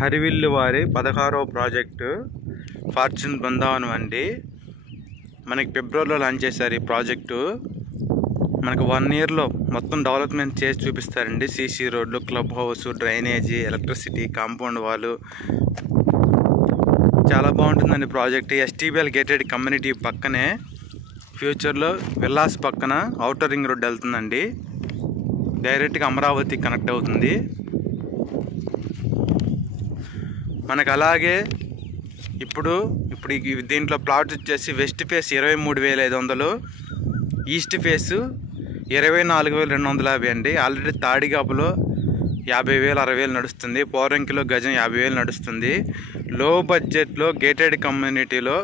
హరివిల్లు వారి 16వ project fortune Brindavanam అండి. మనకి ఫిబ్రవరిలో లాంచ్ చేశారు ఈ ప్రాజెక్టు. మనకు 1 ఇయర్లో మొత్తం డెవలప్మెంట్ చేసి చూపిస్తారండి. సీసీ రోడ్లు, club house, drainage, electricity, compound వాళ్ళు చాలా బాగుంటుందండి ప్రాజెక్ట్. ఎస్టీబీఎల్ గేటెడ్ కమ్యూనిటీ పక్కనే ఫ్యూచర్లో విల్లాస్ పక్కన ఔటర్ రింగ్ రోడ్ వెళ్తుందండి. డైరెక్ట్గా అమరావతి కనెక్ట్ అవుతుంది. మనకు అలాగే ఇప్పుడు దీంట్లో ప్లాట్ వచ్చేసి వెస్ట్ ఫేస్ 23,500, ఈస్ట్ ఫేస్ 24,250 అండి. ఆల్రెడీ తాడిగాపులో 50,000 60,000 నడుస్తుంది. పోరంకిలో గజం 50,000 నడుస్తుంది. లో బడ్జెట్లో గేటెడ్ కమ్యూనిటీలో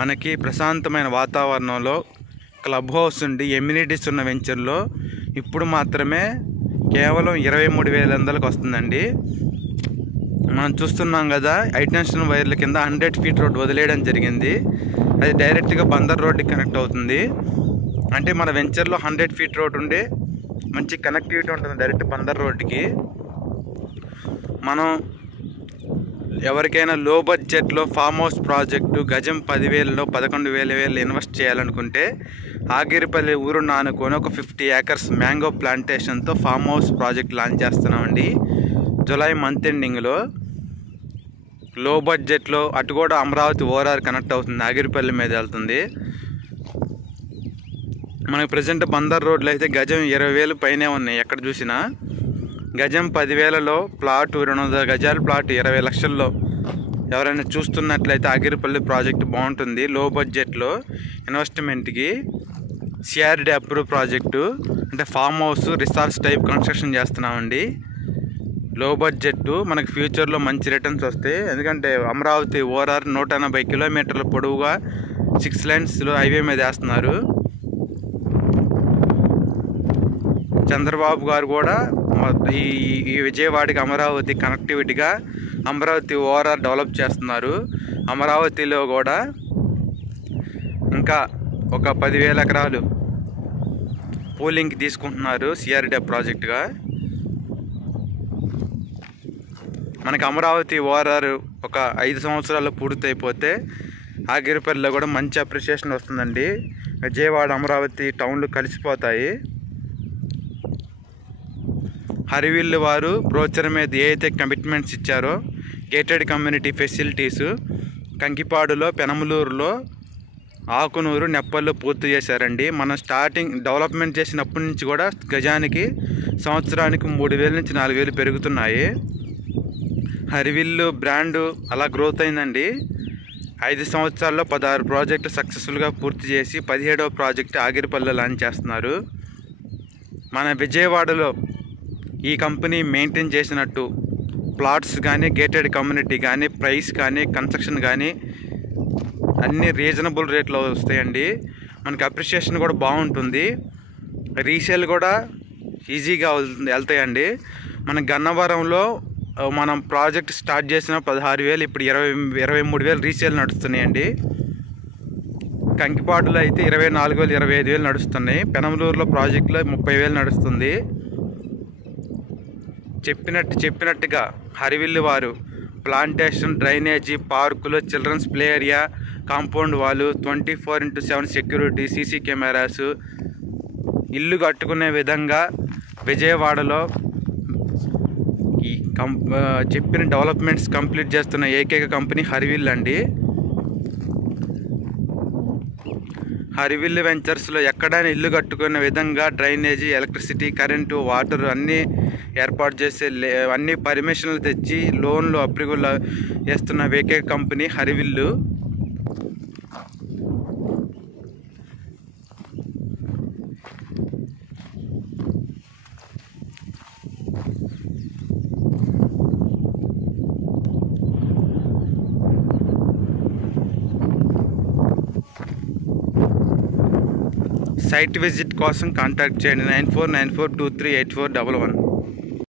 మనకి ప్రశాంతమైన వాతావరణంలో క్లబ్ హౌస్ ఉండి ఎమ్యూనిటీస్ ఉన్న వెంచర్లో ఇప్పుడు మాత్రమే కేవలం 23,500కి వస్తుందండి. మనం చూస్తున్నాం కదా, హైటెన్షన్ వైర్ల కింద 100 ఫీట్ రోడ్ వదిలేయడం జరిగింది. అది డైరెక్ట్గా బందర్ రోడ్డుకి కనెక్ట్ అవుతుంది. అంటే మన వెంచర్లో 100 ఫీట్ రోడ్ ఉండే మంచి కనెక్టివిటీ ఉంటుంది డైరెక్ట్ బందర్ రోడ్డుకి. మనం ఎవరికైనా లో బడ్జెట్లో ఫామ్ హౌస్ ప్రాజెక్టు గజం 10,000లో 11,000 ఇన్వెస్ట్ చేయాలనుకుంటే ఆగిరిపల్లి ఊరు నానుకొని ఒక 50 ఏకర్స్ మ్యాంగో ప్లాంటేషన్తో ఫామ్ హౌస్ ప్రాజెక్ట్ లాంచ్ చేస్తున్నామండి జూలై మంత్ ఎండింగ్లో. లో బడ్జెట్లో అటు కూడా అమరావతి ఓఆర్ఆర్ కనెక్ట్ అవుతుంది, ఆగిరిపల్లి మీద వెళ్తుంది. మనకు ప్రజెంట్ బందర్ రోడ్లు అయితే గజం 20,000 పైనే ఉన్నాయి ఎక్కడ చూసినా. గజం 10,000లో ప్లాట్ 200 గజాల ప్లాట్ 20 లక్షల్లో ఎవరైనా చూస్తున్నట్లయితే ఆగిరిపల్లి ప్రాజెక్ట్ బాగుంటుంది. లో బడ్జెట్లో ఇన్వెస్ట్మెంట్కి సిఆర్డి అప్రూవ్ ప్రాజెక్టు, అంటే farm house resorts type construction చేస్తున్నామండి. లో బడ్జెట్ మనకు ఫ్యూచర్లో మంచి రిటర్న్స్ వస్తాయి. ఎందుకంటే అమరావతి ఓఆర్ఆర్ 180 కిలోమీటర్ల పొడవుగా 6 లైన్స్లో హైవే మీద వేస్తున్నారు. చంద్రబాబు గారు కూడా ఈ విజయవాడకి అమరావతి కనెక్టివిటీగా అమరావతి ఓఆర్ఆర్ డెవలప్ చేస్తున్నారు. అమరావతిలో కూడా ఇంకా ఒక 10,000 ఎకరాలు పూలింగ్కి తీసుకుంటున్నారు సిఆర్డి ప్రాజెక్టుగా. మనకి అమరావతి ఓఆర్ఆర్ ఒక 5 సంవత్సరాల్లో పూర్తయిపోతే ఆగిరిపల్లిలో కూడా మంచి అప్రిషియేషన్ వస్తుందండి. విజయవాడ అమరావతి టౌన్లు కలిసిపోతాయి. హరివిల్లు వారు బ్రోచర్ మీద ఏ అయితే కమిట్మెంట్స్ ఇచ్చారో గేటెడ్ కమ్యూనిటీ ఫెసిలిటీస్ కంకిపాడులో, పెనమలూరులో, ఆకునూరు, నెప్పల్లో పూర్తి చేశారండి. మనం స్టార్టింగ్ డెవలప్మెంట్ చేసినప్పటి నుంచి కూడా గజానికి సంవత్సరానికి 3,000 నుంచి 4,000 పెరుగుతున్నాయి. హరివిల్లు బ్రాండు అలా గ్రోత్ అయిందండి. 5 సంవత్సరాల్లో 16 ప్రాజెక్టు సక్సెస్ఫుల్గా పూర్తి చేసి 17వ ప్రాజెక్టు ఆగిరిపల్లిలో లాంచ్ చేస్తున్నారు. మన విజయవాడలో ఈ కంపెనీ మెయింటైన్ చేసినట్టు ప్లాట్స్ కానీ, గేటెడ్ కమ్యూనిటీ కానీ, ప్రైస్ కానీ, కన్స్ట్రక్షన్ కానీ అన్నీ రీజనబుల్ రేట్లో వస్తాయండి. మనకి అప్రిషియేషన్ కూడా బాగుంటుంది. రీసేల్ కూడా ఈజీగా వెళ్తాయండి. మన గన్నవరంలో మనం ప్రాజెక్ట్ స్టార్ట్ చేసిన 16,000, ఇప్పుడు 23,000 రీసేల్ నడుస్తున్నాయండి. కంకిపాడులో అయితే 24,000 25,000 నడుస్తున్నాయి. పెనమలూరులో ప్రాజెక్టులో 30,000 నడుస్తుంది. చెప్పినట్టుగా హరివిల్లు వారు ప్లాంటేషన్, డ్రైనేజీ, పార్కులు, చిల్డ్రన్స్ ప్లే ఏరియా, కాంపౌండ్ వాళ్ళు, 24/7 సెక్యూరిటీ, సీసీ కెమెరాస్, ఇల్లు కట్టుకునే విధంగా విజయవాడలో ఈ చెప్పిన డెవలప్మెంట్స్ కంప్లీట్ చేస్తున్న ఏకైక కంపెనీ హరివిల్లు అండి. హరివిల్లు వెంచర్స్లో ఎక్కడైనా ఇల్లు కట్టుకునే విధంగా డ్రైనేజీ, ఎలక్ట్రిసిటీ, కరెంటు, వాటర్ అన్నీ ఏర్పాటు చేసే అన్ని పర్మిషన్లు తెచ్చి లోన్లు అప్రూవల్ చేస్తున్న ఏకైక కంపెనీ హరివిల్లు. సైట్ విజిట్ కోసం కాంటాక్ట్ చేయండి 9494238411.